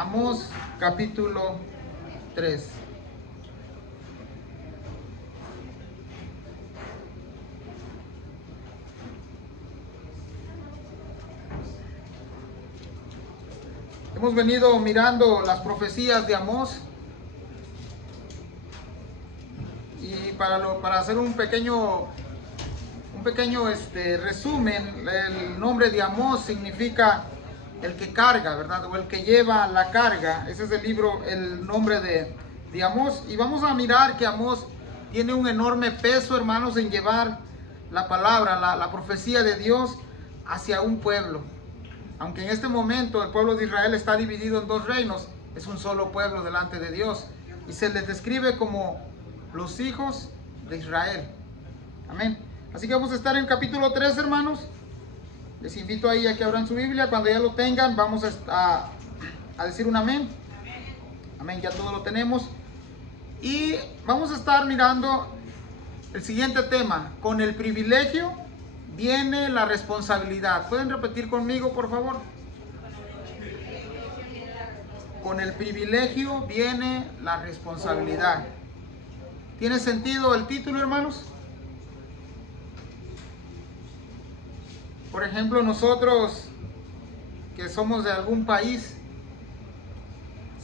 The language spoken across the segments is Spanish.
Amós capítulo 3. Hemos venido mirando las profecías de Amós y para hacer un pequeño resumen, el nombre de Amós significa el que carga, ¿verdad? O el que lleva la carga. Ese es el nombre de Amós. Y vamos a mirar que Amós tiene un enorme peso, hermanos, en llevar la palabra, la profecía de Dios hacia un pueblo. Aunque en este momento el pueblo de Israel está dividido en dos reinos, es un solo pueblo delante de Dios. Y se les describe como los hijos de Israel. Amén. Así que vamos a estar en capítulo 3, hermanos. Les invito ahí a que abran su Biblia. Cuando ya lo tengan, vamos a decir un amén. Amén, ya todo lo tenemos. Y vamos a estar mirando el siguiente tema. Con el privilegio viene la responsabilidad. ¿Pueden repetir conmigo, por favor? Con el privilegio viene la responsabilidad. ¿Tiene sentido el título, hermanos? Por ejemplo, nosotros que somos de algún país,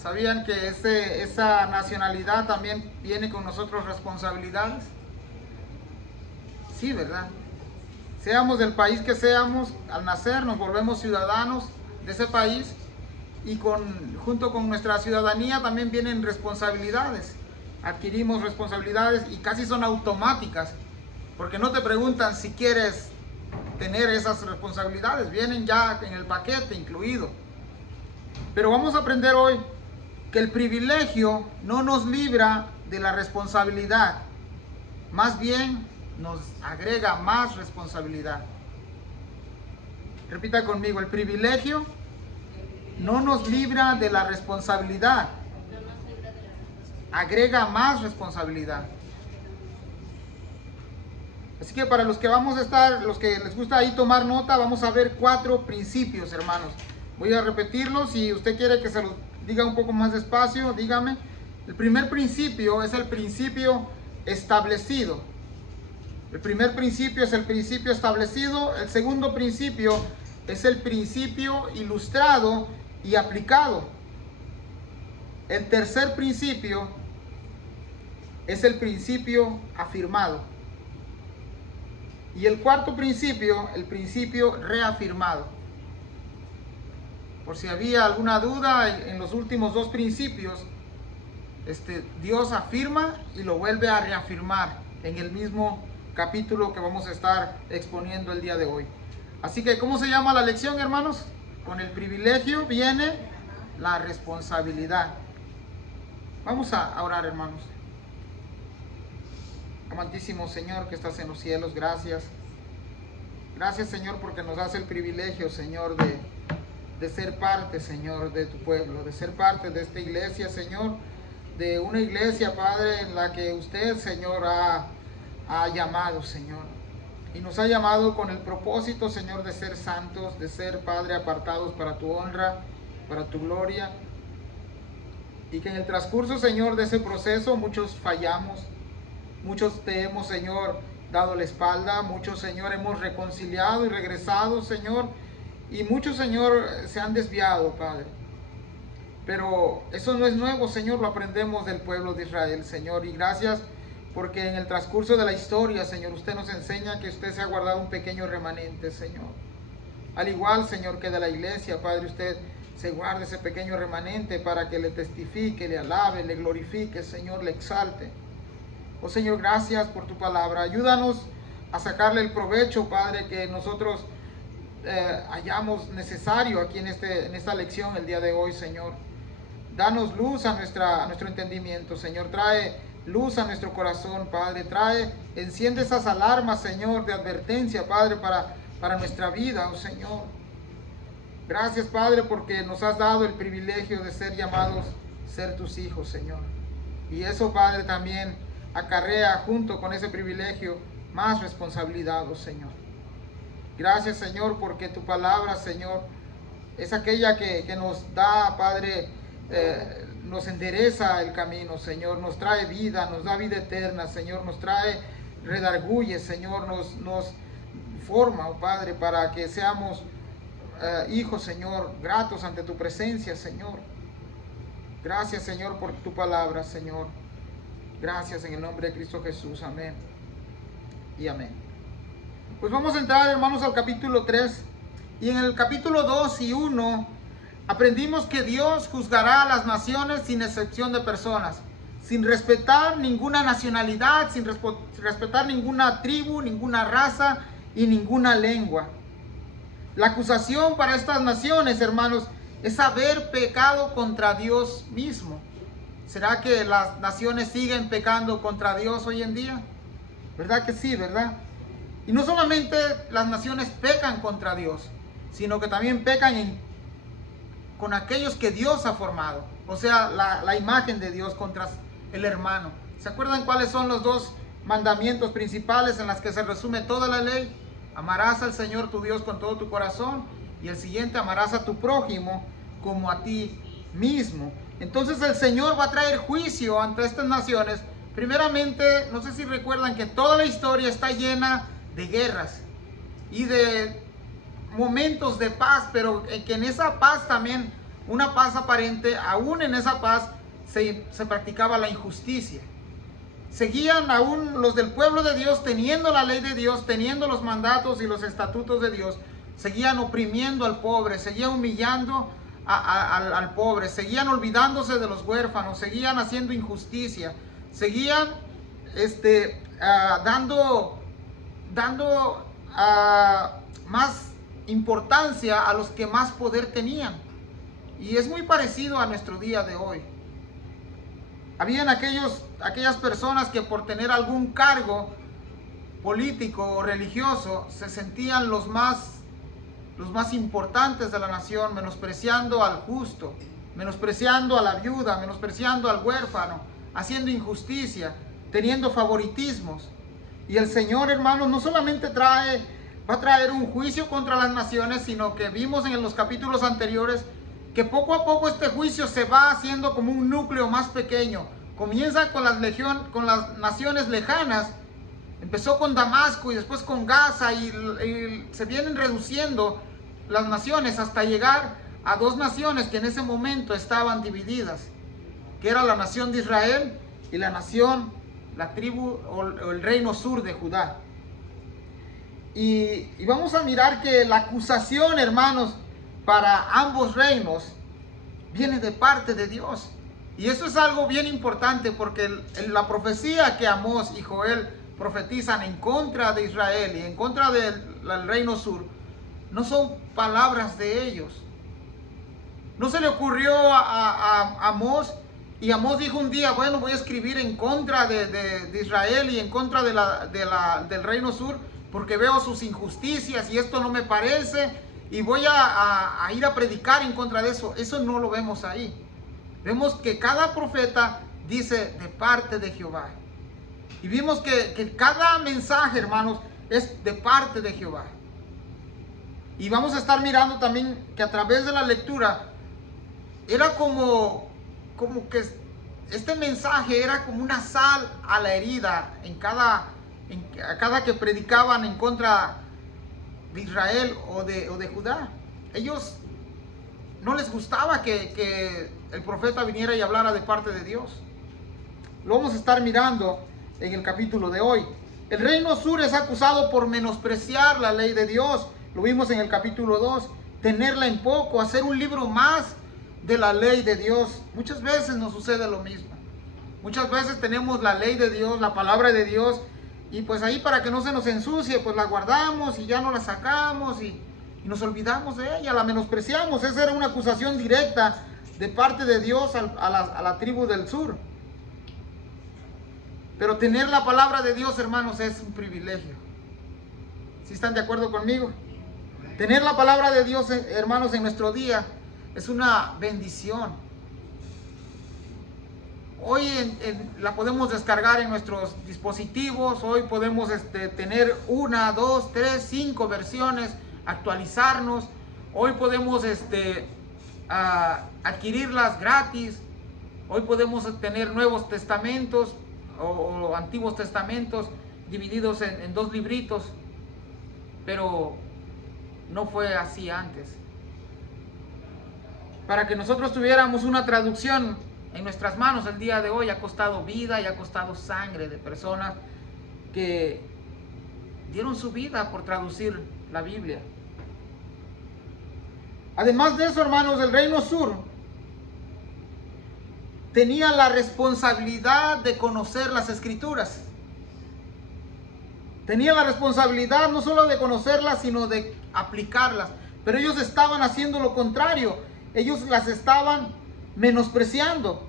¿sabían que esa nacionalidad también viene con nosotros responsabilidades? Sí, ¿verdad? Seamos del país que seamos, al nacer nos volvemos ciudadanos de ese país y junto con nuestra ciudadanía también vienen responsabilidades. Adquirimos responsabilidades y casi son automáticas, porque no te preguntan si quieres tener esas responsabilidades, vienen ya en el paquete incluido. Pero vamos a aprender hoy que el privilegio no nos libra de la responsabilidad, más bien nos agrega más responsabilidad. Repita conmigo: el privilegio no nos libra de la responsabilidad, agrega más responsabilidad. Así que para los que vamos a estar, los que les gusta ahí tomar nota, vamos a ver 4 principios, hermanos. Voy a repetirlos. Si usted quiere que se los diga un poco más despacio, dígame. El primer principio es el principio establecido. El primer principio es el principio establecido. El segundo principio es el principio ilustrado y aplicado. El tercer principio es el principio afirmado. Y el cuarto principio, el principio reafirmado. Por si había alguna duda, en los últimos 2 principios, Dios afirma y lo vuelve a reafirmar en el mismo capítulo que vamos a estar exponiendo el día de hoy. Así que, ¿cómo se llama la lección, hermanos? Con el privilegio viene la responsabilidad. Vamos a orar, hermanos. Amantísimo Señor que estás en los cielos, gracias. Gracias, Señor, porque nos das el privilegio, Señor, de ser parte, Señor, de tu pueblo, de ser parte de esta iglesia, Señor, de una iglesia, Padre, en la que usted, Señor, ha llamado, Señor. Y nos ha llamado con el propósito, Señor, de ser santos, de ser, Padre, apartados para tu honra, para tu gloria. Y que en el transcurso, Señor, de ese proceso muchos fallamos. Muchos te hemos, Señor, dado la espalda. Muchos, Señor, hemos reconciliado y regresado, Señor. Y muchos, Señor, se han desviado, Padre. Pero eso no es nuevo, Señor. Lo aprendemos del pueblo de Israel, Señor. Y gracias porque en el transcurso de la historia, Señor, usted nos enseña que usted se ha guardado un pequeño remanente, Señor. Al igual, Señor, que de la iglesia, Padre, usted se guarde ese pequeño remanente para que le testifique, le alabe, le glorifique, Señor, le exalte. Oh Señor, gracias por tu palabra. Ayúdanos a sacarle el provecho, Padre, que nosotros hallamos necesario aquí en esta lección el día de hoy, Señor. Danos luz a nuestro entendimiento, Señor. Trae luz a nuestro corazón, Padre. Enciende esas alarmas, Señor, de advertencia, Padre, para nuestra vida, oh Señor. Gracias, Padre, porque nos has dado el privilegio de ser llamados, ser tus hijos, Señor. Y eso, Padre, también acarrea junto con ese privilegio más responsabilidad, oh Señor. Gracias, Señor, porque tu palabra, Señor, es aquella que nos da, Padre, nos endereza el camino, Señor, nos trae vida, nos da vida eterna, Señor, nos trae, redarguye, Señor, nos forma, oh Padre, para que seamos hijos, Señor, gratos ante tu presencia, Señor. Gracias, Señor, por tu palabra, Señor. Gracias en el nombre de Cristo Jesús, amén y amén. Pues vamos a entrar, hermanos, al capítulo 3, y en el capítulo 2 y 1 aprendimos que Dios juzgará a las naciones sin excepción de personas, sin respetar ninguna nacionalidad, sin respetar ninguna tribu, ninguna raza y ninguna lengua. La acusación para estas naciones, hermanos, es haber pecado contra Dios mismo. ¿Será que las naciones siguen pecando contra Dios hoy en día? ¿Verdad que sí, verdad? Y no solamente las naciones pecan contra Dios, sino que también pecan con aquellos que Dios ha formado. O sea, la imagen de Dios contra el hermano. ¿Se acuerdan cuáles son los dos mandamientos principales en las que se resume toda la ley? Amarás al Señor tu Dios con todo tu corazón. Y el siguiente, amarás a tu prójimo como a ti mismo. Entonces el Señor va a traer juicio ante estas naciones. Primeramente, no sé si recuerdan que toda la historia está llena de guerras y de momentos de paz, pero que en esa paz también, una paz aparente, aún en esa paz se practicaba la injusticia. Seguían aún los del pueblo de Dios teniendo la ley de Dios, teniendo los mandatos y los estatutos de Dios, seguían oprimiendo al pobre, seguían humillando al pobre, seguían olvidándose de los huérfanos, seguían haciendo injusticia, seguían dando más importancia a los que más poder tenían. Y es muy parecido a nuestro día de hoy. Habían aquellas personas que por tener algún cargo político o religioso se sentían los más importantes de la nación, menospreciando al justo, menospreciando a la viuda, menospreciando al huérfano, haciendo injusticia, teniendo favoritismos. Y el Señor, hermanos, no solamente va a traer un juicio contra las naciones, sino que vimos en los capítulos anteriores que poco a poco este juicio se va haciendo como un núcleo más pequeño. Comienza con las naciones lejanas, empezó con Damasco y después con Gaza, y se vienen reduciendo las naciones hasta llegar a dos naciones que en ese momento estaban divididas, que era la nación de Israel y la tribu o el reino sur de Judá. Y vamos a mirar que la acusación, hermanos, para ambos reinos viene de parte de Dios. Y eso es algo bien importante, porque la profecía que Amós y Joel profetizan en contra de Israel y en contra del reino sur no son palabras de ellos. No se le ocurrió a Amós, y Amós dijo un día: bueno, voy a escribir en contra de Israel y en contra del reino sur, porque veo sus injusticias y esto no me parece, y voy a ir a predicar en contra de eso. Eso no lo vemos ahí. Vemos que cada profeta dice de parte de Jehová. Y vimos que cada mensaje, hermanos, es de parte de Jehová. Y vamos a estar mirando también que a través de la lectura era como que este mensaje era como una sal a la herida a cada que predicaban en contra de Israel o de Judá. Ellos no les gustaba que el profeta viniera y hablara de parte de Dios. Lo vamos a estar mirando en el capítulo de hoy. El reino sur es acusado por menospreciar la ley de Dios. Lo vimos en el capítulo 2. Tenerla en poco, hacer un libro más de la ley de Dios. Muchas veces nos sucede lo mismo. Muchas veces tenemos la ley de Dios, la palabra de Dios, y pues ahí, para que no se nos ensucie, pues la guardamos y ya no la sacamos y nos olvidamos de ella, la menospreciamos. Esa era una acusación directa de parte de Dios a la tribu del sur. Pero tener la palabra de Dios, hermanos, es un privilegio. ¿Sí están de acuerdo conmigo? Tener la palabra de Dios, hermanos, en nuestro día es una bendición. Hoy la podemos descargar en nuestros dispositivos. Hoy podemos tener 1, 2, 3, 5 versiones, actualizarnos. Hoy podemos adquirirlas gratis. Hoy podemos tener Nuevos Testamentos o Antiguos Testamentos divididos en 2 libritos, pero no fue así antes. Para que nosotros tuviéramos una traducción en nuestras manos el día de hoy ha costado vida y ha costado sangre de personas que dieron su vida por traducir la Biblia. Además de eso, hermanos, el Reino Sur tenía la responsabilidad de conocer las Escrituras. Tenía la responsabilidad no solo de conocerlas, sino de aplicarlas. Pero ellos estaban haciendo lo contrario. Ellos las estaban menospreciando.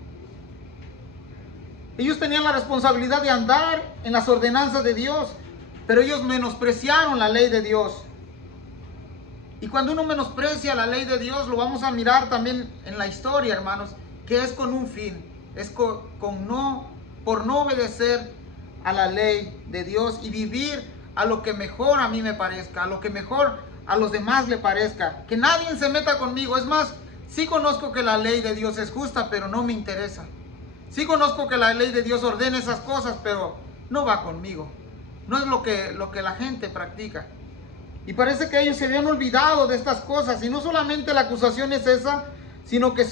Ellos tenían la responsabilidad de andar en las ordenanzas de Dios, pero ellos menospreciaron la ley de Dios. Y cuando uno menosprecia la ley de Dios, lo vamos a mirar también en la historia, hermanos, que es con un fin, es por no obedecer a la ley de Dios y vivir a lo que mejor a mí me parezca, a lo que mejor a los demás le parezca, que nadie se meta conmigo. Es más, sí conozco que la ley de Dios es justa, pero no me interesa. Sí conozco que la ley de Dios ordena esas cosas, pero no va conmigo. No es lo que la gente practica. Y parece que ellos se habían olvidado de estas cosas. Y no solamente la acusación es esa, sino que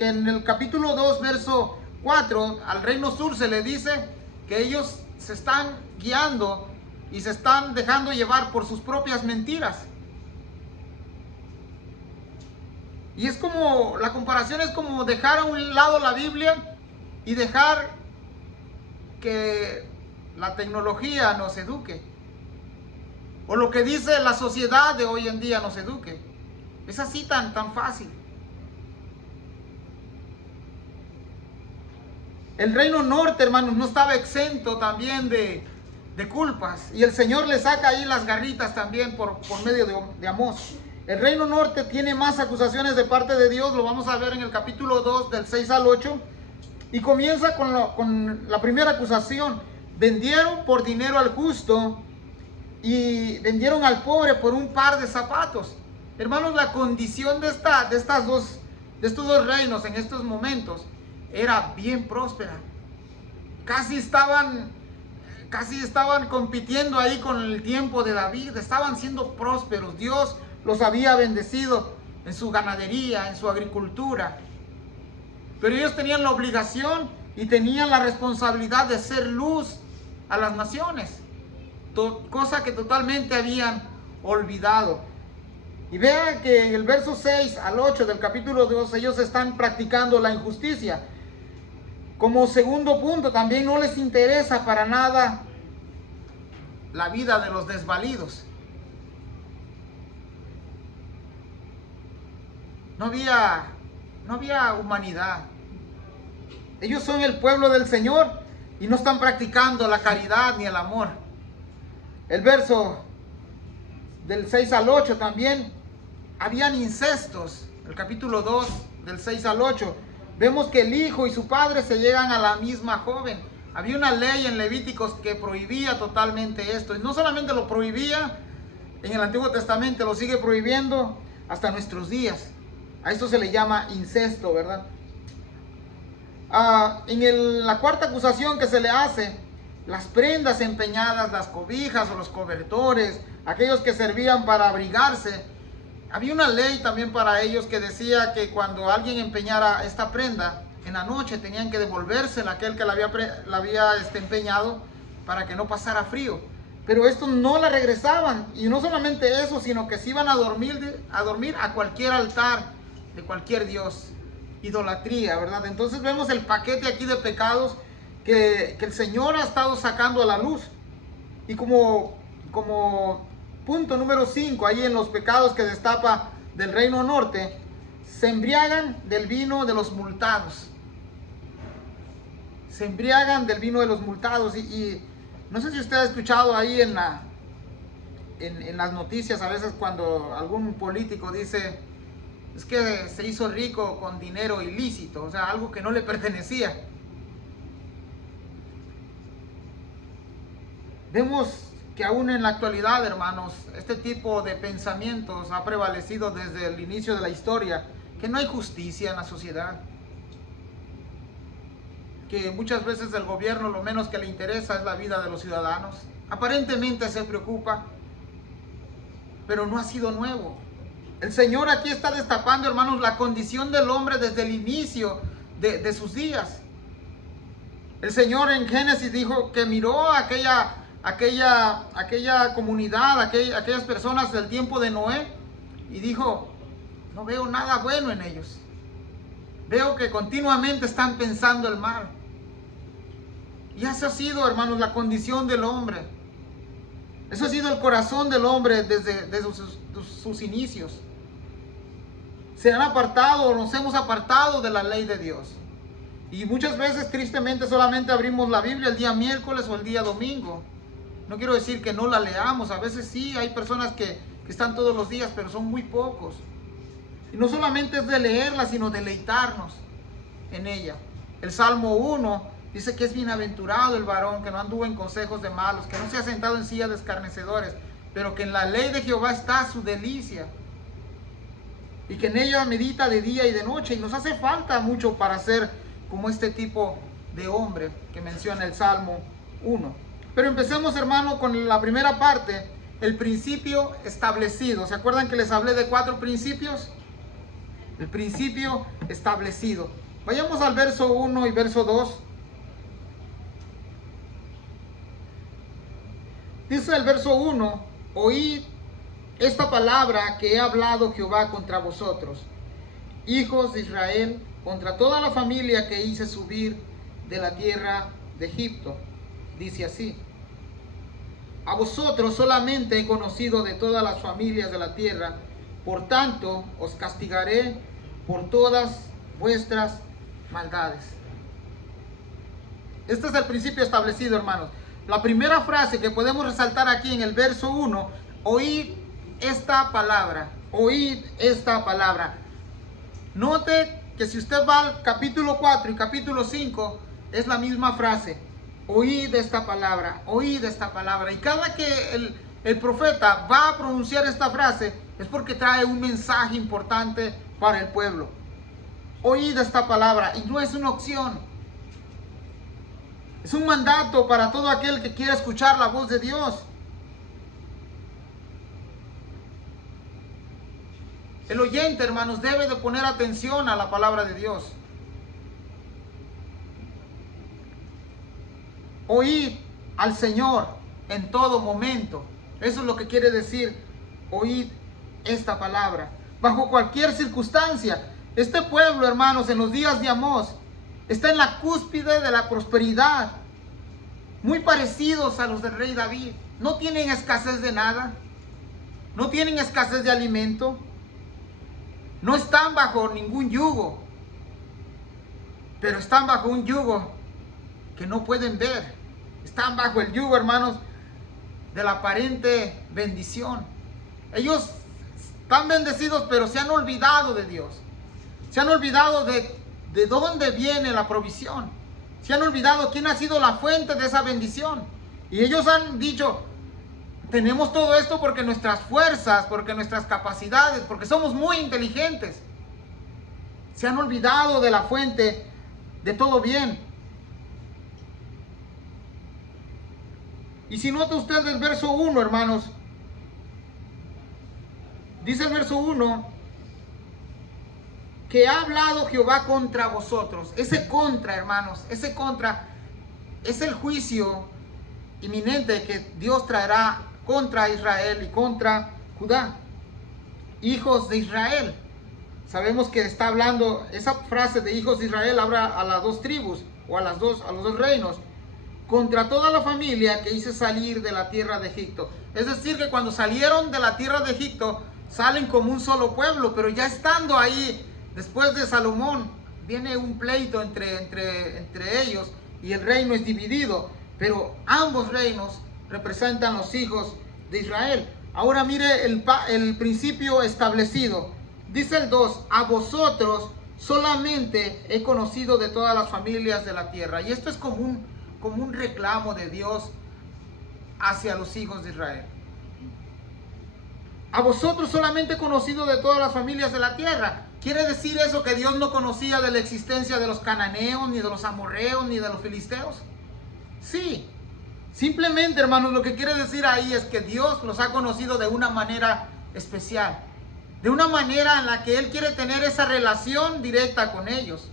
en el capítulo 2, verso 4, al Reino Sur se le dice que ellos se están guiando y se están dejando llevar por sus propias mentiras. Y es como, la comparación es como dejar a un lado la Biblia y dejar que la tecnología nos eduque. O lo que dice la sociedad de hoy en día nos eduque. Es así tan fácil. El Reino Norte, hermanos, no estaba exento también de culpas. Y el Señor le saca ahí las garritas también por medio de Amós. El Reino Norte tiene más acusaciones de parte de Dios. Lo vamos a ver en el capítulo 2, del 6 al 8. Y comienza con la primera acusación. Vendieron por dinero al justo y vendieron al pobre por un par de zapatos. Hermanos, la condición de estos dos reinos en estos momentos era bien próspera. Casi estaban compitiendo ahí con el tiempo de David. Estaban siendo prósperos. Dios los había bendecido en su ganadería, en su agricultura. Pero ellos tenían la obligación y tenían la responsabilidad de ser luz a las naciones, cosa que totalmente habían olvidado. Y vean que en el verso 6 al 8 del capítulo 2 ellos están practicando la injusticia. Como segundo punto, también no les interesa para nada la vida de los desvalidos. No había humanidad. Ellos son el pueblo del Señor y no están practicando la caridad ni el amor. El verso del 6 al 8 también habían incestos. El capítulo 2 del 6 al 8 vemos que el hijo y su padre se llegan a la misma joven. Había una ley en Levíticos que prohibía totalmente esto. Y no solamente lo prohibía en el Antiguo Testamento, lo sigue prohibiendo hasta nuestros días. A esto se le llama incesto, ¿verdad? La cuarta acusación que se le hace, las prendas empeñadas, las cobijas o los cobertores, aquellos que servían para abrigarse. Había una ley también para ellos que decía que cuando alguien empeñara esta prenda, en la noche tenían que devolvérsela a aquel que la había empeñado para que no pasara frío. Pero estos no la regresaban. Y no solamente eso, sino que se iban a dormir a cualquier altar de cualquier dios. Idolatría, ¿verdad? Entonces vemos el paquete aquí de pecados que el Señor ha estado sacando a la luz. Y como punto número 5, ahí en los pecados que destapa del Reino Norte, se embriagan del vino de los multados. Se embriagan del vino de los multados. Y no sé si usted ha escuchado ahí en las noticias, a veces cuando algún político dice: es que se hizo rico con dinero ilícito, o sea, algo que no le pertenecía. Vemos que aún en la actualidad, hermanos, este tipo de pensamientos ha prevalecido desde el inicio de la historia que no hay justicia en la sociedad, que muchas veces el gobierno lo menos que le interesa es la vida de los ciudadanos. Aparentemente se preocupa, pero no ha sido nuevo. El Señor aquí está destapando, hermanos, la condición del hombre desde el inicio de sus días. El Señor en Génesis dijo que miró aquella comunidad, aquellas personas del tiempo de Noé, y dijo: no veo nada bueno en ellos. Veo que continuamente están pensando el mal. Y esa ha sido, hermanos, la condición del hombre. Eso ha sido el corazón del hombre desde sus inicios. Se han apartado, nos hemos apartado de la ley de Dios. Y muchas veces, tristemente, solamente abrimos la Biblia el día miércoles o el día domingo. No quiero decir que no la leamos. A veces sí, hay personas que están todos los días, pero son muy pocos. Y no solamente es de leerla, sino deleitarnos en ella. El Salmo 1 dice que es bienaventurado el varón que no anduvo en consejos de malos, que no se ha sentado en silla de escarnecedores, pero que en la ley de Jehová está su delicia, y que en ella medita de día y de noche. Y nos hace falta mucho para ser como este tipo de hombre que menciona el Salmo 1. Pero empecemos, hermano, con la primera parte, el principio establecido. ¿Se acuerdan que les hablé de 4 principios? El principio establecido. Vayamos al verso 1 y verso 2. Dice el verso 1: oíd esta palabra que he hablado Jehová contra vosotros, hijos de Israel, contra toda la familia que hice subir de la tierra de Egipto. Dice así: a vosotros solamente he conocido de todas las familias de la tierra, por tanto os castigaré por todas vuestras maldades. Este es el principio establecido, hermanos. La primera frase que podemos resaltar aquí en el verso 1: oíd esta palabra, oíd esta palabra. Note que si usted va al capítulo 4 y capítulo 5, es la misma frase: oíd esta palabra, oíd esta palabra. Y cada que el profeta va a pronunciar esta frase, es porque trae un mensaje importante para el pueblo. Oíd esta palabra, y no es una opción. Es un mandato para todo aquel que quiera escuchar la voz de Dios. El oyente, hermanos, debe de poner atención a la palabra de Dios. Oíd al Señor en todo momento. Eso es lo que quiere decir: oíd esta palabra. Bajo cualquier circunstancia. Este pueblo, hermanos, en los días de Amós, está en la cúspide de la prosperidad, muy parecidos a los del rey David. No tienen escasez de nada, no tienen escasez de alimento, no están bajo ningún yugo, pero están bajo un yugo que no pueden ver. Están bajo el yugo, hermanos, de la aparente bendición. Ellos están bendecidos, pero se han olvidado de Dios. Se han olvidado de dónde viene la provisión. Se han olvidado quién ha sido la fuente de esa bendición. Y ellos han dicho: tenemos todo esto porque nuestras fuerzas, porque nuestras capacidades, porque somos muy inteligentes. Se han olvidado de la fuente de todo bien. Y si nota usted el verso 1, hermanos, dice el verso 1: que ha hablado Jehová contra vosotros. Ese contra, hermanos, ese contra es el juicio inminente que Dios traerá contra Israel y contra Judá. Hijos de Israel. Sabemos que está hablando, esa frase de hijos de Israel habla a las 2 tribus o a los dos reinos. Contra toda la familia que hice salir de la tierra de Egipto. Es decir, que cuando salieron de la tierra de Egipto, salen como un solo pueblo, pero ya estando ahí, después de Salomón, viene un pleito entre ellos y el reino es dividido, pero ambos reinos representan los hijos de Israel. Ahora mire el principio establecido. Dice el 2: a vosotros solamente he conocido de todas las familias de la tierra. Y esto es como un reclamo de Dios hacia los hijos de Israel. A vosotros solamente he conocido de todas las familias de la tierra. ¿Quiere decir eso que Dios no conocía de la existencia de los cananeos, ni de los amorreos, ni de los filisteos? Sí. Simplemente, hermanos, lo que quiere decir ahí es que Dios los ha conocido de una manera especial. De una manera en la que Él quiere tener esa relación directa con ellos.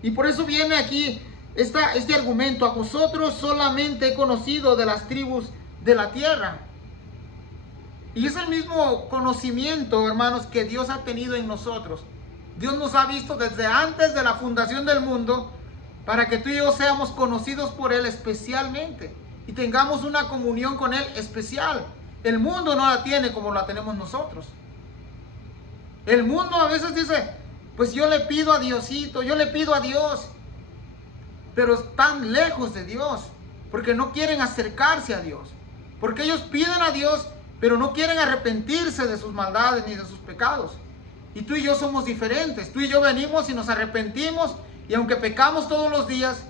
Y por eso viene aquí este argumento: a vosotros solamente he conocido de las tribus de la tierra. Y es el mismo conocimiento, hermanos, que Dios ha tenido en nosotros. Dios nos ha visto desde antes de la fundación del mundo para que tú y yo seamos conocidos por Él especialmente y tengamos una comunión con Él especial. El mundo no la tiene como la tenemos nosotros. El mundo a veces dice, pues yo le pido a Diosito, yo le pido a Dios, pero están lejos de Dios porque no quieren acercarse a Dios, porque ellos piden a Dios pero no quieren arrepentirse de sus maldades ni de sus pecados. Y tú y yo somos diferentes. Tú y yo venimos y nos arrepentimos, y aunque pecamos todos los días,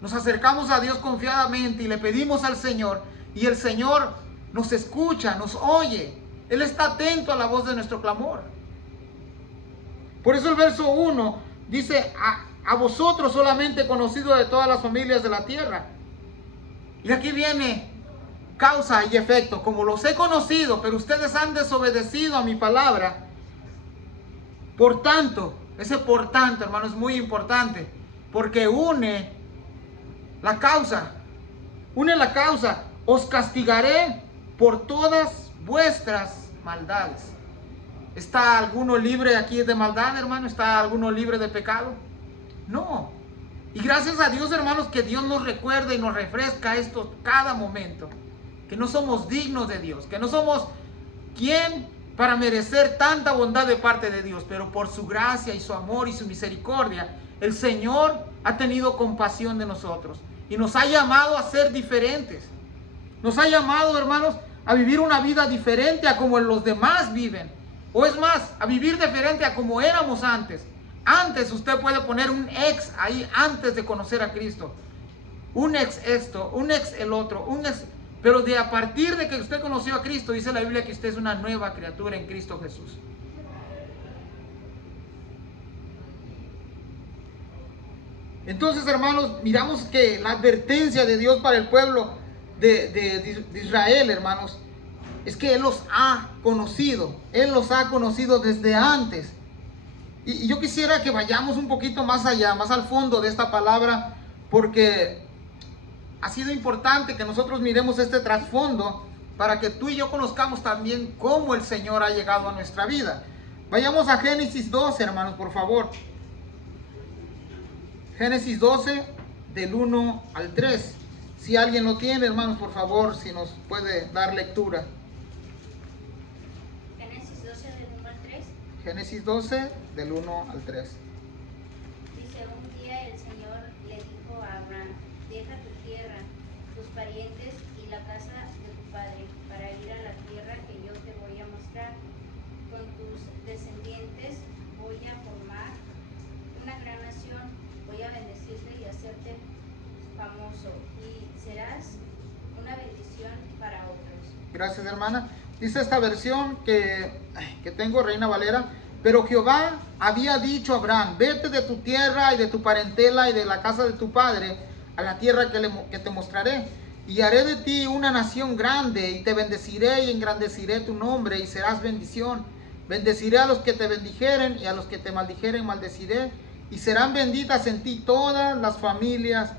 nos acercamos a Dios confiadamente y le pedimos al Señor, y el Señor nos escucha, nos oye. Él está atento a la voz de nuestro clamor. Por eso el verso 1 dice, a vosotros solamente conocido de todas las familias de la tierra. Y aquí viene causa y efecto. Como los he conocido, pero ustedes han desobedecido a mi palabra, por tanto, ese por tanto, hermano, es muy importante, porque une la causa, os castigaré por todas vuestras maldades. ¿Está alguno libre aquí de maldad, hermano? ¿Está alguno libre de pecado? No. Y gracias a Dios, hermanos, que Dios nos recuerda y nos refresca esto cada momento, que no somos dignos de Dios, que no somos quien para merecer tanta bondad de parte de Dios, pero por su gracia y su amor y su misericordia, el Señor ha tenido compasión de nosotros y nos ha llamado a ser diferentes. Nos ha llamado, hermanos, a vivir una vida diferente a como los demás viven, o es más, a vivir diferente a como éramos antes. Antes usted puede poner un ex ahí antes de conocer a Cristo, un ex esto, un ex el otro, un ex... Pero a partir de que usted conoció a Cristo, dice la Biblia que usted es una nueva criatura en Cristo Jesús. Entonces, hermanos, miramos que la advertencia de Dios para el pueblo de Israel, hermanos, es que Él los ha conocido. Él los ha conocido desde antes. Y yo quisiera que vayamos un poquito más allá, más al fondo de esta palabra, porque ha sido importante que nosotros miremos este trasfondo para que tú y yo conozcamos también cómo el Señor ha llegado a nuestra vida. Vayamos a Génesis 12, hermanos, por favor. Génesis 12, del 1 al 3. Si alguien lo tiene, hermanos, por favor, si nos puede dar lectura. Génesis 12, del 1 al 3. Génesis 12, del 1 al 3. Dice, un día el Señor le dijo a Abraham, deja tu tierra, tus parientes y la casa de tu padre, para ir a la tierra que yo te voy a mostrar. Con tus descendientes voy a formar una gran nación, voy a bendecirte y hacerte famoso, y serás una bendición para otros. Gracias, hermana. Dice esta versión que tengo, Reina Valera: pero Jehová había dicho a Abraham, vete de tu tierra y de tu parentela y de la casa de tu padre a la tierra que te mostraré, y haré de ti una nación grande, y te bendeciré y engrandeceré tu nombre, y serás bendición. Bendeciré a los que te bendijeren, y a los que te maldijeren maldeciré, y serán benditas en ti todas las familias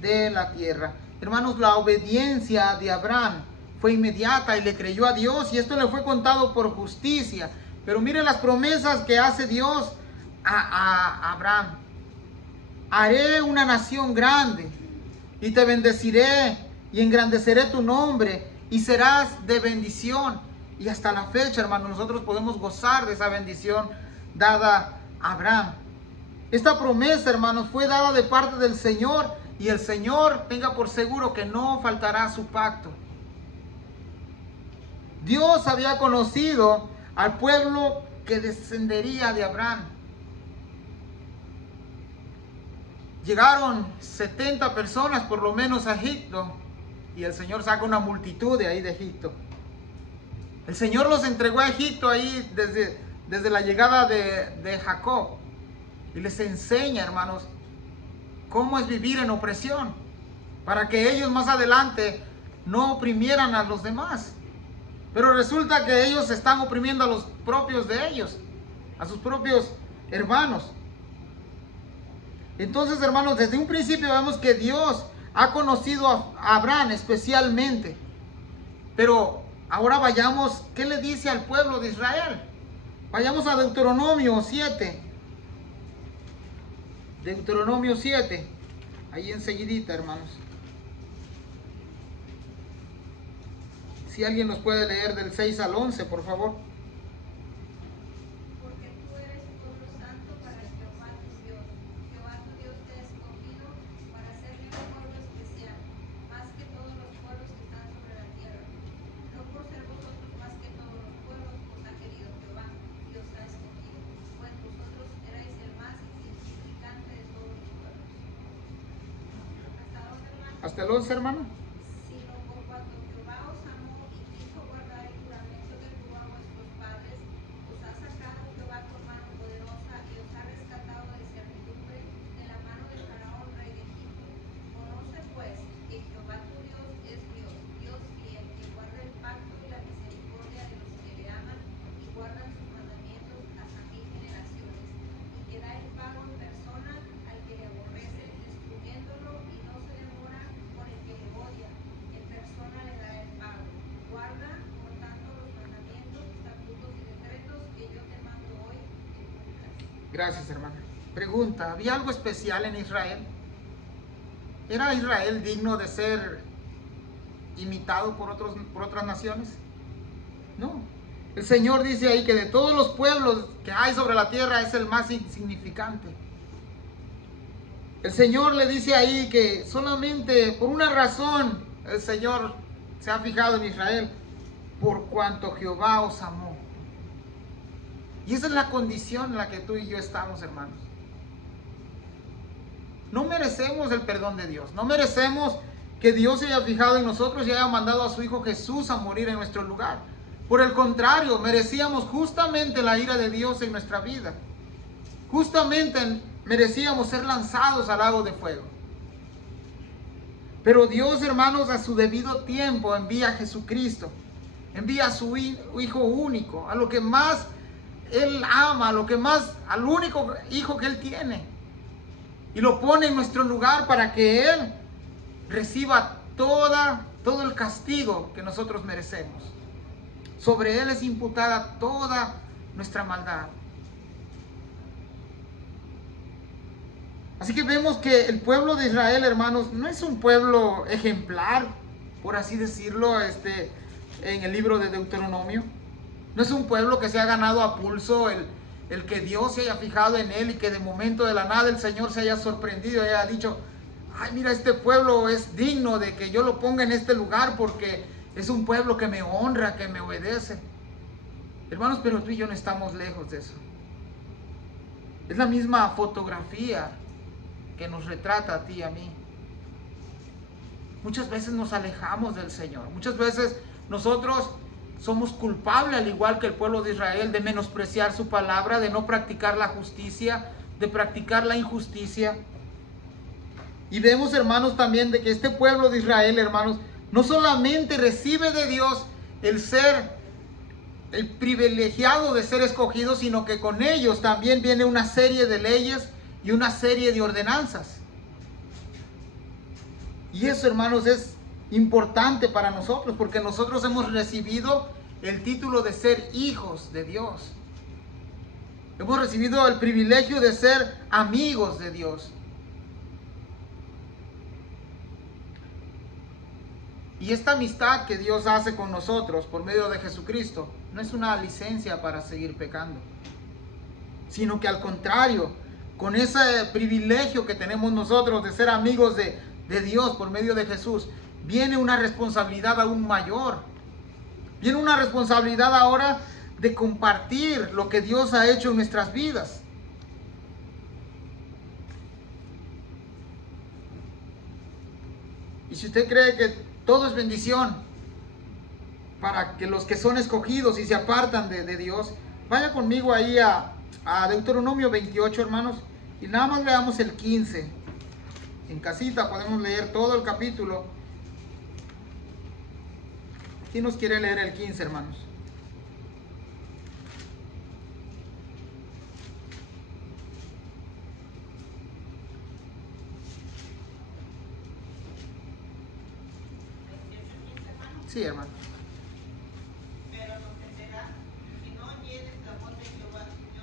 de la tierra. Hermanos, la obediencia de Abraham fue inmediata y le creyó a Dios, y esto le fue contado por justicia. Pero miren las promesas que hace Dios a Abraham: haré una nación grande, y te bendeciré y engrandeceré tu nombre, y serás de bendición. Y hasta la fecha, hermanos, nosotros podemos gozar de esa bendición dada a Abraham. Esta promesa, hermanos, fue dada de parte del Señor, y el Señor tenga por seguro que no faltará a su pacto. Dios había conocido al pueblo que descendería de Abraham. Llegaron 70 personas por lo menos a Egipto, y el Señor saca una multitud de ahí de Egipto. El Señor los entregó a Egipto ahí desde la llegada de Jacob. Y les enseña, hermanos, cómo es vivir en opresión, para que ellos más adelante no oprimieran a los demás. Pero resulta que ellos están oprimiendo a los propios de ellos, a sus propios hermanos. Entonces, hermanos, desde un principio vemos que Dios ha conocido a Abraham especialmente. Pero ahora vayamos, ¿qué le dice al pueblo de Israel? Vayamos a Deuteronomio 7. Deuteronomio 7, ahí enseguidita, hermanos. Si alguien nos puede leer del 6 al 11, por favor. Porque tú eres pueblo santo para Jehová tu Dios. Jehová tu Dios te ha escogido para serle un pueblo especial, más que todos los pueblos que están sobre la tierra. No por ser vosotros más que todos los pueblos os ha querido Jehová, Dios ha escogido, pues vosotros erais el más insignificante de todos los pueblos. Hasta el 11, hermano. Sino por cuanto Jehová os amó y quiso guardar el juramento que juró a vuestros padres, os ha sacado Jehová con mano poderosa y os ha rescatado de servidumbre de la mano de Faraón, rey de Egipto. Conoce pues que Jehová tu Dios es Dios, Dios fiel, que guarda el pacto y la misericordia de los que le aman y guardan sus mandamientos hasta 1000 generaciones, y que da el pago en persona al que le aborrece, destruyéndolo, y no se demora con el que le odia, en persona le da el pago. Guarda, por tanto, los mandamientos, estatutos y decretos que yo te mando hoy, que cumplas. Gracias, hermana. Pregunta, ¿había algo especial en Israel? ¿Era Israel digno de ser imitado por otras naciones? No. El Señor dice ahí que de todos los pueblos que hay sobre la tierra es el más insignificante. El Señor le dice ahí que solamente por una razón el Señor se ha fijado en Israel, por cuanto Jehová os amó. Y esa es la condición en la que tú y yo estamos, hermanos. No merecemos el perdón de Dios, no merecemos que Dios se haya fijado en nosotros y haya mandado a su Hijo Jesús a morir en nuestro lugar. Por el contrario, merecíamos justamente la ira de Dios en nuestra vida. Justamente merecíamos ser lanzados al lago de fuego. Pero Dios, hermanos, a su debido tiempo envía a Jesucristo. Envía a su Hijo único, a lo que más Él ama, al único Hijo que Él tiene. Y lo pone en nuestro lugar para que Él reciba todo el castigo que nosotros merecemos. Sobre Él es imputada toda nuestra maldad. Así que vemos que el pueblo de Israel, hermanos, no es un pueblo ejemplar, por así decirlo, en el libro de Deuteronomio. No es un pueblo que se ha ganado a pulso el que Dios se haya fijado en él y que de momento de la nada el Señor se haya sorprendido y haya dicho: ay, mira, este pueblo es digno de que yo lo ponga en este lugar porque es un pueblo que me honra, que me obedece. Hermanos, pero tú y yo no estamos lejos de eso. Es la misma fotografía que nos retrata a ti y a mí. Muchas veces nos alejamos del Señor. Muchas veces nosotros somos culpables, al igual que el pueblo de Israel, de menospreciar su palabra, de no practicar la justicia, de practicar la injusticia. Y vemos, hermanos, también de que este pueblo de Israel, hermanos, no solamente recibe de Dios el privilegiado de ser escogido, sino que con ellos también viene una serie de leyes y una serie de ordenanzas. Y eso, hermanos, es importante para nosotros, porque nosotros hemos recibido el título de ser hijos de Dios. Hemos recibido el privilegio de ser amigos de Dios. Y esta amistad que Dios hace con nosotros por medio de Jesucristo no es una licencia para seguir pecando, sino que al contrario, con ese privilegio que tenemos nosotros de ser amigos de Dios por medio de Jesús, viene una responsabilidad aún mayor. Viene una responsabilidad ahora de compartir lo que Dios ha hecho en nuestras vidas. Y si usted cree que todo es bendición para que los que son escogidos y se apartan de Dios, vaya conmigo ahí a Deuteronomio 28, hermanos, y nada más leamos el 15. En casita podemos leer todo el capítulo. ¿Quién nos quiere leer el 15, hermanos? Sí, hermano. Pero acontecerá, si no oyeres la voz de Jehová tu Dios,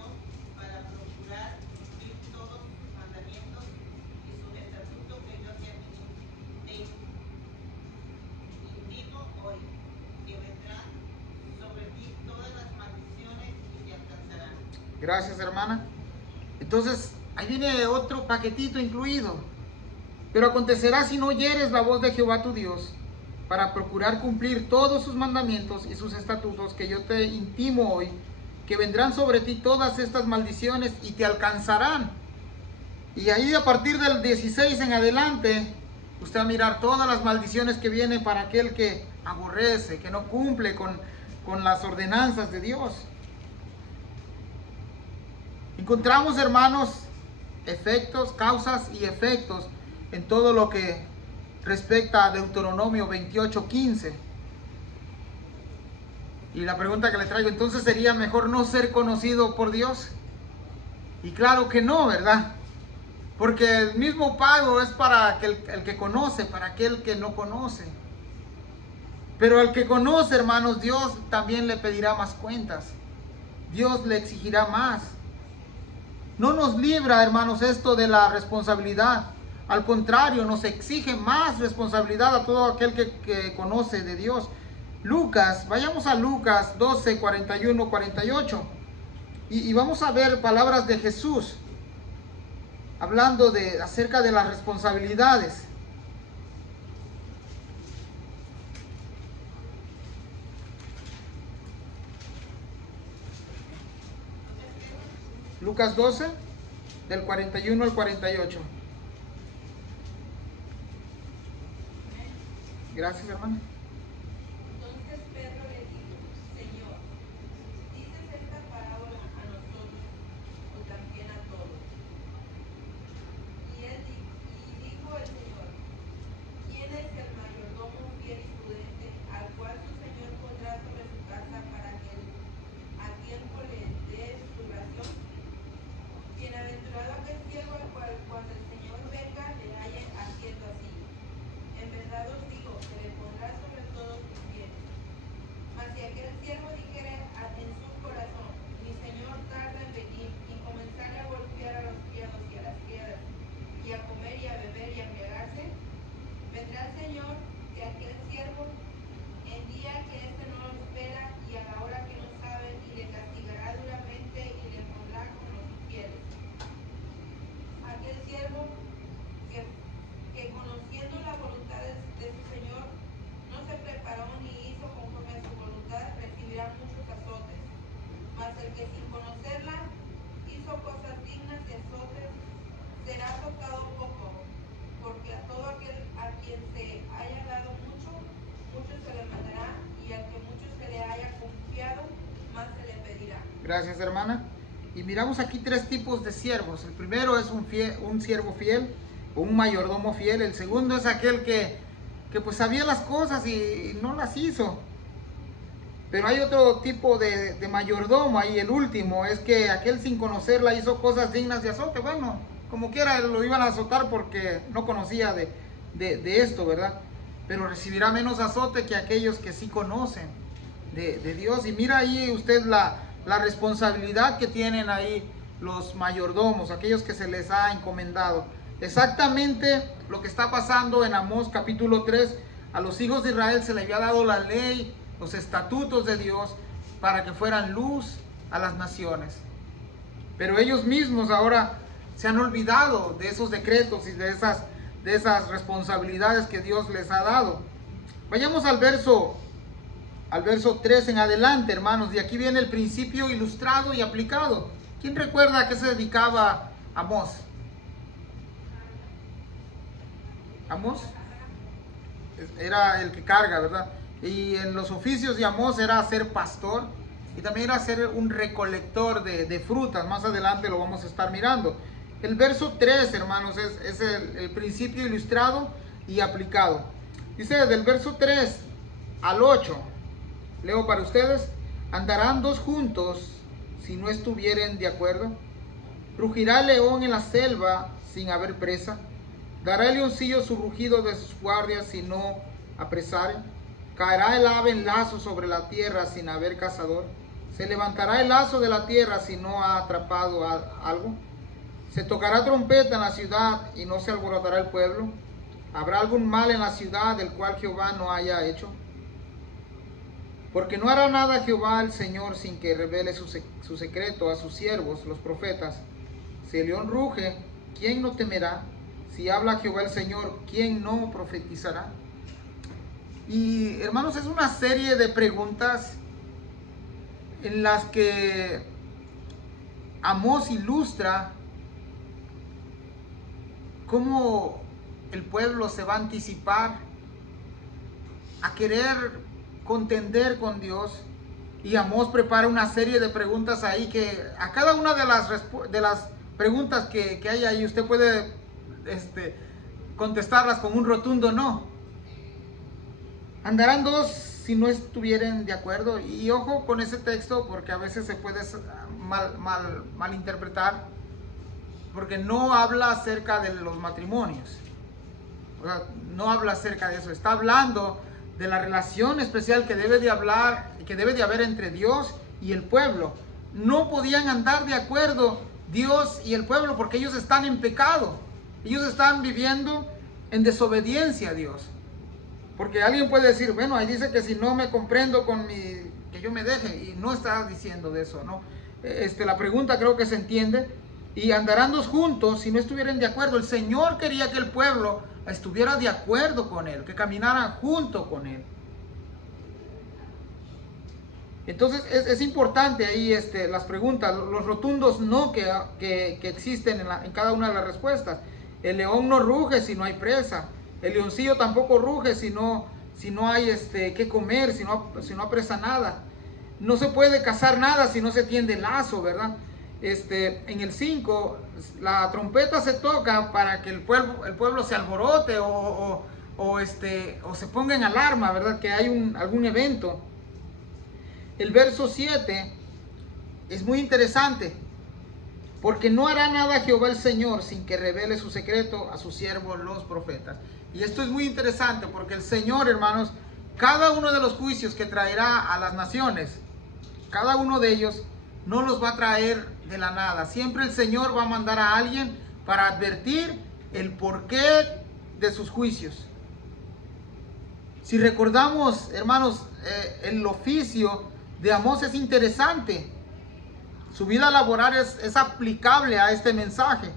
para procurar cumplir todos sus mandamientos y sus estatutos que yo te indimo hoy, que vendrán sobre ti todas las maldiciones y te alcanzarán. Gracias, hermana. Entonces, ahí viene otro paquetito incluido. Pero acontecerá si no oyeres la voz de Jehová tu Dios, para procurar cumplir todos sus mandamientos y sus estatutos que yo te intimo hoy, que vendrán sobre ti todas estas maldiciones y te alcanzarán. Y ahí a partir del 16 en adelante, usted va a mirar todas las maldiciones que vienen para aquel que aborrece, que no cumple con las ordenanzas de Dios. Encontramos, hermanos, efectos, causas y efectos en todo lo que respecta a Deuteronomio 28:15. Y la pregunta que le traigo, entonces, ¿sería mejor no ser conocido por Dios? Y claro que no, ¿verdad? Porque el mismo pago es para el que conoce, para aquel que no conoce. Pero al que conoce, hermanos, Dios también le pedirá más cuentas. Dios le exigirá más. No nos libra, hermanos, esto de la responsabilidad. Al contrario, nos exige más responsabilidad a todo aquel que conoce de Dios. Vayamos a Lucas 12, 41, 48. Y vamos a ver palabras de Jesús hablando acerca de las responsabilidades. Lucas 12, del 41 al 48. Gracias, hermano. Entonces Pedro le dijo, Señor, ¿dices esta parábola a nosotros o también a todos? Y dijo el Señor, ¿quién es el mayordomo fiel y prudente al cual su Señor pondrá sobre su casa para que a tiempo le dé su ración? Bienaventurado aquel siervo al cual cuando el Señor venga le halle haciendo así. En verdad os digo que le pondrá sobre todos sus bienes. Mas si aquel siervo dijere en su corazón, mi Señor tarda en venir, y comenzare a golpear a los criados y a las criadas, y a comer y a beber y a embriagarse, vendrá el Señor de aquel siervo en día que éste no lo espera y a la hora que no sabe, y le castigará duramente y le pondrá con los infieles. Aquel siervo que conociendo la voluntad de su Señor, no se preparó ni hizo conforme a su voluntad, recibirá muchos azotes. Mas el que sin conocerla hizo cosas dignas de azotes, será azotado poco, porque a todo aquel a quien se haya dado mucho, mucho se le mandará, y al que mucho se le haya confiado, más se le pedirá. Gracias, hermana. Y miramos aquí tres tipos de siervos. El primero es un siervo fiel, o un mayordomo fiel. El segundo es aquel que pues sabía las cosas y no las hizo. Pero hay otro tipo de mayordomo ahí. El último es que aquel sin conocerla hizo cosas dignas de azote. Bueno, como quiera lo iban a azotar porque no conocía de esto, ¿verdad? Pero recibirá menos azote que aquellos que sí conocen de Dios. Y mira ahí usted la responsabilidad que tienen ahí los mayordomos, aquellos que se les ha encomendado. Exactamente lo que está pasando en Amós capítulo 3. A los hijos de Israel se les había dado la ley, los estatutos de Dios, para que fueran luz a las naciones. Pero ellos mismos ahora se han olvidado de esos decretos y de esas responsabilidades que Dios les ha dado. Vayamos al verso 3 en adelante, hermanos. De aquí viene el principio ilustrado y aplicado. ¿Quién recuerda a qué se dedicaba Amós? Amós era el que carga, ¿verdad? Y en los oficios de Amós era ser pastor. y también era ser un recolector de frutas. Más adelante lo vamos a estar mirando. El verso 3, hermanos, es el principio ilustrado y aplicado. Dice del verso 3 al 8, leo para ustedes: ¿andarán dos juntos si no estuvieren de acuerdo? ¿Rugirá el león en la selva sin haber presa? ¿Dará el leoncillo su rugido de sus guardias si no apresare? ¿Caerá el ave en lazo sobre la tierra sin haber cazador? ¿Se levantará el lazo de la tierra si no ha atrapado algo? ¿Se tocará trompeta en la ciudad y no se alborotará el pueblo? ¿Habrá algún mal en la ciudad del cual Jehová no haya hecho? Porque no hará nada Jehová el Señor sin que revele su secreto a sus siervos, los profetas. Si el león ruge, ¿quién no temerá? Si habla Jehová el Señor, ¿quién no profetizará? Y hermanos, es una serie de preguntas en las que Amós ilustra cómo el pueblo se va a anticipar a querer contender con Dios. Y Amós prepara una serie de preguntas ahí, que a cada una de las preguntas que hay ahí usted puede contestarlas con un rotundo no. ¿Andarán dos si no estuvieren de acuerdo? Y ojo con ese texto, porque a veces se puede malinterpretar, porque no habla acerca de los matrimonios. O sea, no habla acerca de eso. Está hablando de la relación especial que debe de haber entre Dios y el pueblo. No podían andar de acuerdo Dios y el pueblo porque ellos están en pecado. Ellos están viviendo en desobediencia a Dios. Porque alguien puede decir, bueno, ahí dice que si no me comprendo que yo me deje, y no está diciendo de eso, ¿no? La pregunta creo que se entiende. Y andarán dos juntos si no estuvieran de acuerdo. El Señor quería que el pueblo estuviera de acuerdo con Él, que caminaran junto con Él. Entonces es importante ahí las preguntas, los rotundos no que existen en cada una de las respuestas. El león no ruge si no hay presa. El leoncillo tampoco ruge si no hay que comer, si no apresa nada. No se puede cazar nada si no se tiende el lazo, ¿verdad? En el 5, la trompeta se toca para que el pueblo se alborote o se ponga en alarma, ¿verdad? Que hay algún evento. El verso 7 es muy interesante, porque no hará nada Jehová el Señor sin que revele su secreto a sus siervos los profetas. Y esto es muy interesante porque el Señor, hermanos, cada uno de los juicios que traerá a las naciones, cada uno de ellos no los va a traer de la nada. Siempre el Señor va a mandar a alguien para advertir el porqué de sus juicios. Si recordamos, hermanos, el oficio de Amós es interesante. Su vida laboral es aplicable a este mensaje.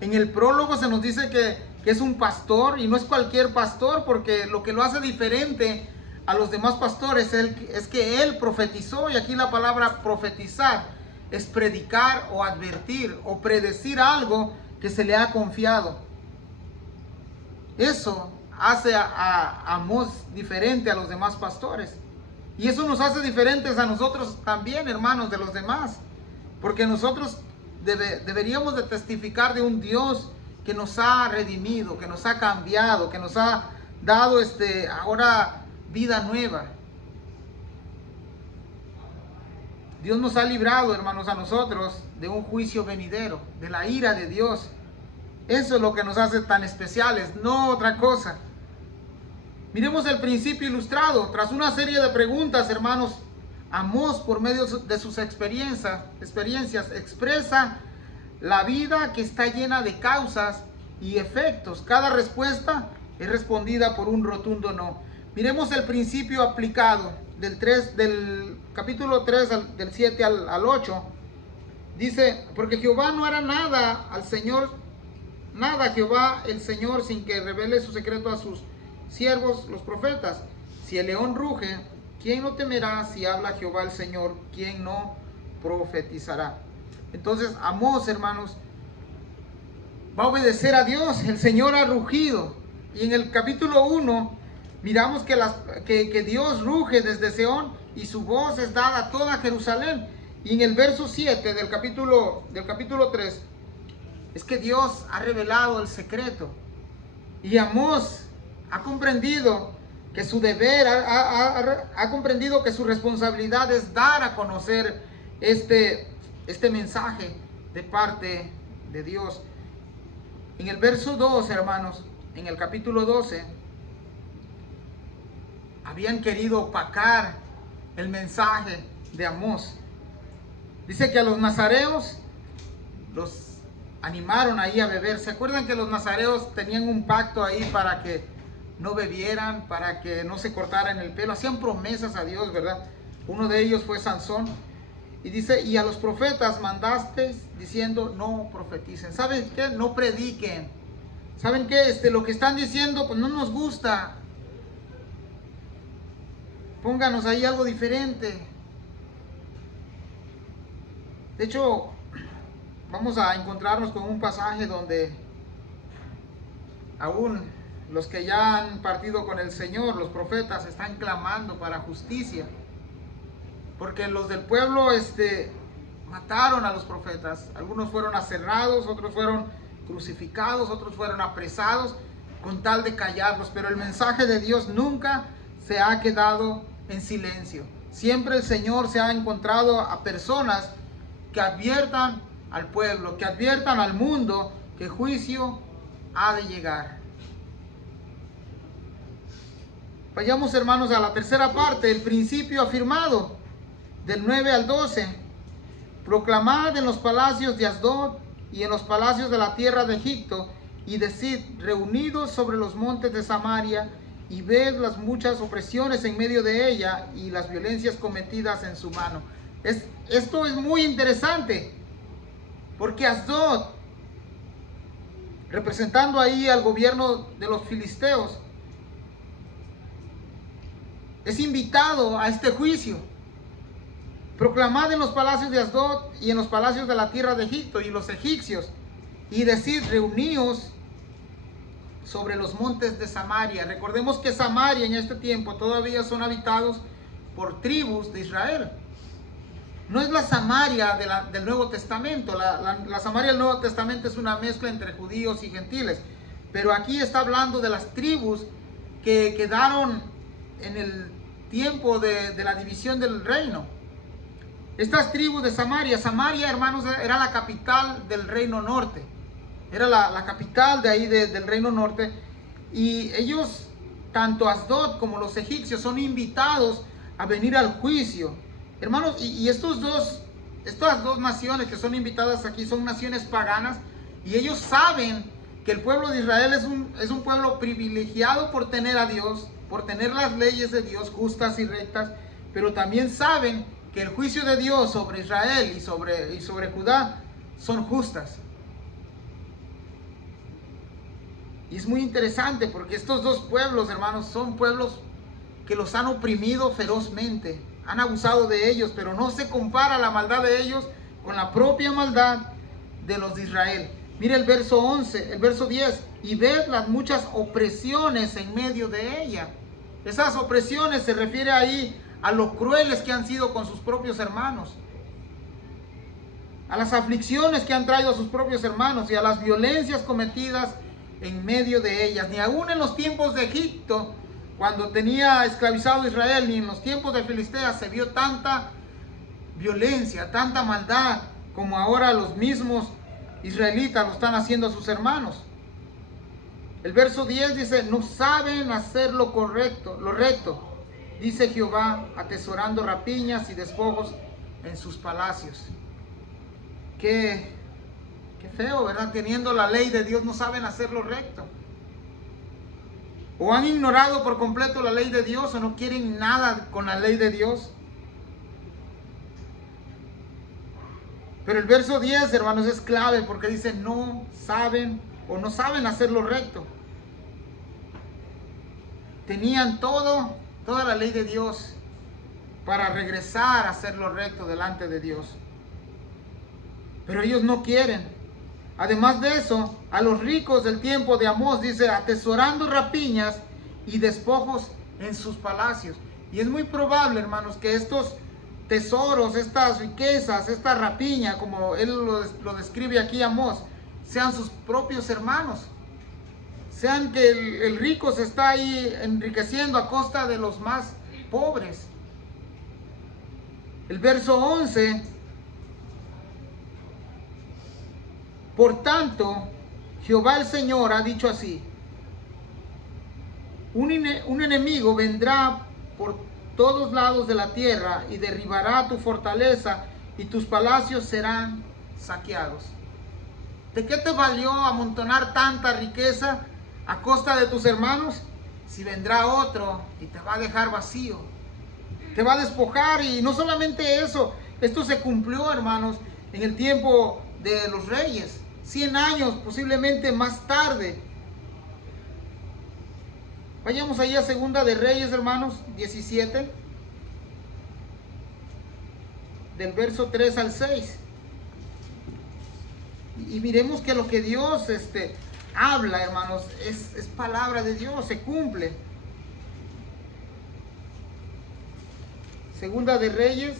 En el prólogo se nos dice que es un pastor, y no es cualquier pastor, porque lo que lo hace diferente a los demás pastores es que él profetizó. Y aquí la palabra profetizar es predicar o advertir o predecir algo que se le ha confiado. Eso hace a Amós diferente a los demás pastores, y eso nos hace diferentes a nosotros también, hermanos, de los demás, porque nosotros deberíamos de testificar de un Dios que nos ha redimido, que nos ha cambiado, que nos ha dado ahora vida nueva. Dios nos ha librado, hermanos, a nosotros de un juicio venidero, de la ira de Dios. Eso es lo que nos hace tan especiales, no otra cosa. Miremos el principio ilustrado. Tras una serie de preguntas, hermanos, Amós, por medio de sus experiencias, expresa la vida que está llena de causas y efectos. Cada respuesta es respondida por un rotundo no. Miremos el principio aplicado del capítulo 3, del 7 al 8. Dice, porque Jehová no hará nada al Señor, nada Jehová el Señor sin que revele su secreto a sus siervos los profetas. Si el león ruge, ¿quién no temerá? Si habla Jehová el Señor, ¿quién no profetizará? Entonces Amós, hermanos, va a obedecer a Dios. El Señor ha rugido. Y en el capítulo 1 miramos que Dios ruge desde Seón y su voz es dada a toda Jerusalén. Y en el verso 7 del capítulo 3, es que Dios ha revelado el secreto. Y Amós ha comprendido que su deber, ha comprendido que su responsabilidad es dar a conocer este mensaje de parte de Dios. En el verso 2, hermanos, en el capítulo 12, habían querido opacar el mensaje de Amós. Dice que a los nazareos los animaron ahí a beber. ¿Se acuerdan que los nazareos tenían un pacto ahí para que no bebieran, para que no se cortaran el pelo? Hacían promesas a Dios, ¿verdad? Uno de ellos fue Sansón. Y dice, y a los profetas mandaste diciendo, no profeticen. ¿Saben qué? No prediquen. ¿Saben qué? Lo que están diciendo, pues no nos gusta. Pónganos ahí algo diferente. De hecho, vamos a encontrarnos con un pasaje donde aún los que ya han partido con el Señor, los profetas, están clamando para justicia. Porque los del pueblo mataron a los profetas. Algunos fueron aserrados, otros fueron crucificados, otros fueron apresados con tal de callarlos. Pero el mensaje de Dios nunca se ha quedado en silencio. Siempre el Señor se ha encontrado a personas que adviertan al pueblo, que adviertan al mundo que juicio ha de llegar. Vayamos, hermanos, a la tercera parte, el principio afirmado, del 9 al 12. Proclamad en los palacios de Asdod y en los palacios de la tierra de Egipto, y decid, reunidos sobre los montes de Samaria, y ved las muchas opresiones en medio de ella, y las violencias cometidas en su mano. Esto es muy interesante, porque Asdod, representando ahí al gobierno de los filisteos, es invitado a este juicio. Proclamad en los palacios de Asdod y en los palacios de la tierra de Egipto y los egipcios, y decid, reuníos sobre los montes de Samaria. Recordemos que Samaria en este tiempo todavía son habitados por tribus de Israel. No es la Samaria del Nuevo Testamento. La Samaria del Nuevo Testamento es una mezcla entre judíos y gentiles. Pero aquí está hablando de las tribus que quedaron en el tiempo de la división del reino. Estas tribus de Samaria, hermanos, era la capital del reino norte. Era la capital de ahí del reino norte. Y ellos, tanto Asdod como los egipcios, son invitados a venir al juicio. Hermanos, y estas dos naciones que son invitadas aquí son naciones paganas. Y ellos saben que el pueblo de Israel es un pueblo privilegiado por tener a Dios, por tener las leyes de Dios justas y rectas. Pero también saben que el juicio de Dios sobre Israel y sobre Judá son justas. Y es muy interesante porque estos dos pueblos, hermanos, son pueblos que los han oprimido ferozmente, han abusado de ellos, pero no se compara la maldad de ellos con la propia maldad de los de Israel. Mire el verso 11, el verso 10, y ved las muchas opresiones en medio de ella. Esas opresiones se refiere ahí a lo crueles que han sido con sus propios hermanos, a las aflicciones que han traído a sus propios hermanos y a las violencias cometidas en medio de ellas. Ni aún en los tiempos de Egipto, cuando tenía esclavizado a Israel, ni en los tiempos de Filistea se vio tanta violencia, tanta maldad como ahora los mismos israelitas lo están haciendo a sus hermanos. El verso 10 dice, no saben hacer lo correcto, lo recto, dice Jehová, atesorando rapiñas y despojos en sus palacios. Qué feo, ¿verdad? Teniendo la ley de Dios no saben hacer lo recto. O han ignorado por completo la ley de Dios o no quieren nada con la ley de Dios. Pero el verso 10, hermanos, es clave porque dice no saben o no saben hacer lo recto. Tenían toda la ley de Dios para regresar a hacer lo recto delante de Dios. Pero ellos no quieren. Además de eso, a los ricos del tiempo de Amós dice, atesorando rapiñas y despojos en sus palacios. Y es muy probable, hermanos, que estos tesoros, estas riquezas, esta rapiña, como él lo describe aquí Amós, sean sus propios hermanos. Sean que el rico se está ahí enriqueciendo a costa de los más pobres. El verso 11: por tanto, Jehová el Señor ha dicho así: un enemigo vendrá por todos lados de la tierra y derribará tu fortaleza y tus palacios serán saqueados. ¿De qué te valió amontonar tanta riqueza a costa de tus hermanos? Si vendrá otro y te va a dejar vacío, te va a despojar. Y no solamente eso, esto se cumplió, hermanos, en el tiempo de los reyes, 100 años posiblemente más tarde. Vayamos ahí a Segunda de Reyes, hermanos, 17, del verso 3 al 6. Y miremos que lo que Dios habla, hermanos, es palabra de Dios, se cumple. Segunda de Reyes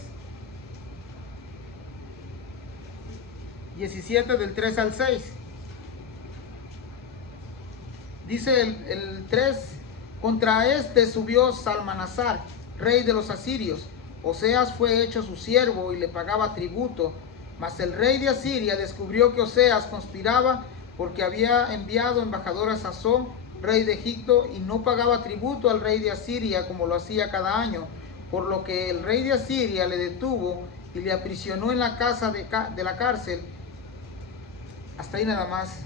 17, del 3 al 6. Dice el 3: contra este subió Salmanasar, rey de los asirios. Oseas fue hecho su siervo y le pagaba tributo. Mas el rey de Asiria descubrió que Oseas conspiraba, porque había enviado embajador a Sasón, rey de Egipto, y no pagaba tributo al rey de Asiria como lo hacía cada año. Por lo que el rey de Asiria le detuvo y le aprisionó en la casa de la cárcel. Hasta ahí nada más.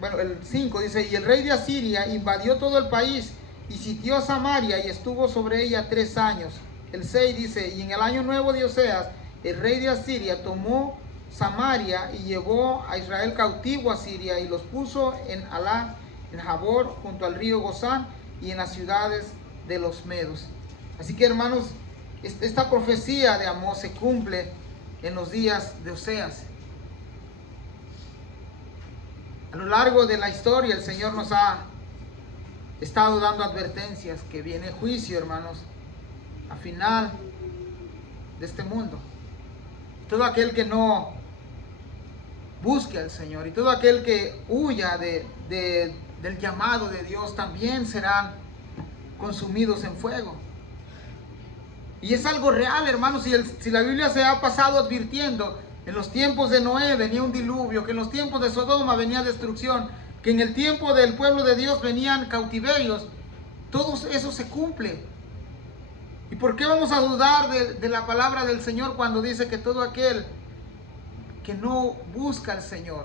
Bueno, el 5 dice: y el rey de Asiria invadió todo el país y sitió a Samaria y estuvo sobre ella 3 años. El 6 dice: y en el año nuevo de Oseas, el rey de Asiria tomó Samaria y llevó a Israel cautivo a Siria y los puso en Alá, en Jabor, junto al río Gozán, y en las ciudades de los medos. Así que, hermanos, esta profecía de Amós se cumple en los días de Oseas. A lo largo de la historia el Señor nos ha estado dando advertencias que viene juicio, hermanos, a final de este mundo. Todo aquel que no busque al Señor y todo aquel que huya del llamado de Dios también serán consumidos en fuego. Y es algo real, hermanos. Si la Biblia se ha pasado advirtiendo, en los tiempos de Noé venía un diluvio, que en los tiempos de Sodoma venía destrucción, que en el tiempo del pueblo de Dios venían cautiverios, todo eso se cumple. ¿Y por qué vamos a dudar de la palabra del Señor cuando dice que todo aquel que no busca al Señor,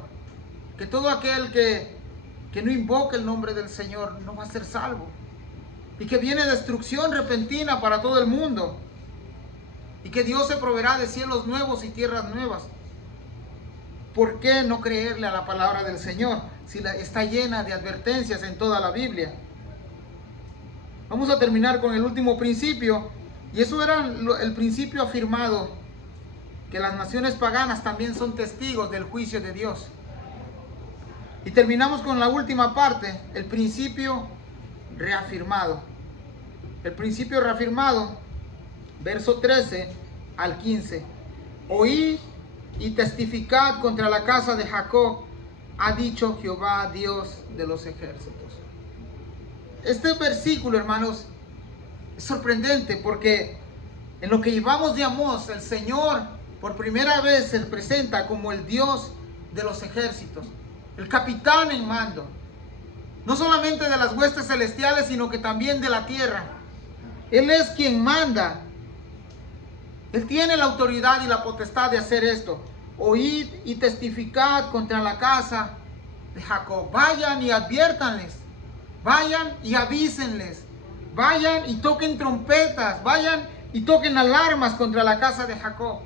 que todo aquel que no invoca el nombre del Señor no va a ser salvo? Y que viene destrucción repentina para todo el mundo. Y que Dios se proveerá de cielos nuevos y tierras nuevas. ¿Por qué no creerle a la palabra del Señor si está llena de advertencias en toda la Biblia? Vamos a terminar con el último principio. Y eso era el principio afirmado, que las naciones paganas también son testigos del juicio de Dios. Y terminamos con la última parte, el principio reafirmado. El principio reafirmado, verso 13 al 15. Oí y testificad contra la casa de Jacob, ha dicho Jehová, Dios de los ejércitos. Este versículo, hermanos, es sorprendente porque en lo que llevamos de Amós, el Señor por primera vez se presenta como el Dios de los ejércitos, el capitán en mando, no solamente de las huestes celestiales, sino que también de la tierra. Él es quien manda. Él tiene la autoridad y la potestad de hacer esto. Oíd y testificad contra la casa de Jacob. Vayan y adviértanles. Vayan y avísenles. Vayan y toquen trompetas. Vayan y toquen alarmas contra la casa de Jacob.